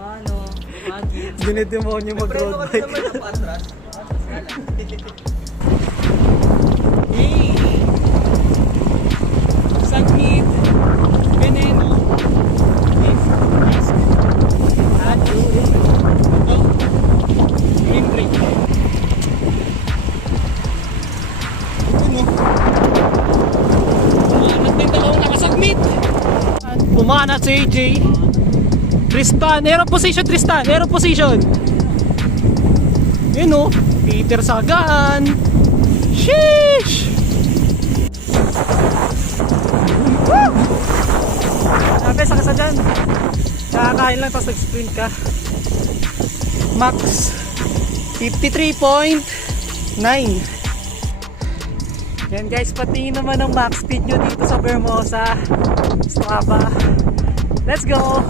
Ano? Bakit? Dinidemonyo mag-road bike. Hey! Saglit! Veneno! Ito? Green break. Umanat din dalawang nakasubmit! Umanat si AJ. Tristan, aero position Tristan, aero position. Yun o, Peter Sagan. Sheesh! Woo! Sabi, saka sa dyan. Nakakain lang tapos nag-sprint ka. Max 53.9. Yan guys, patingin naman ng max speed nyo dito sa Vermosa Strava. Let's go!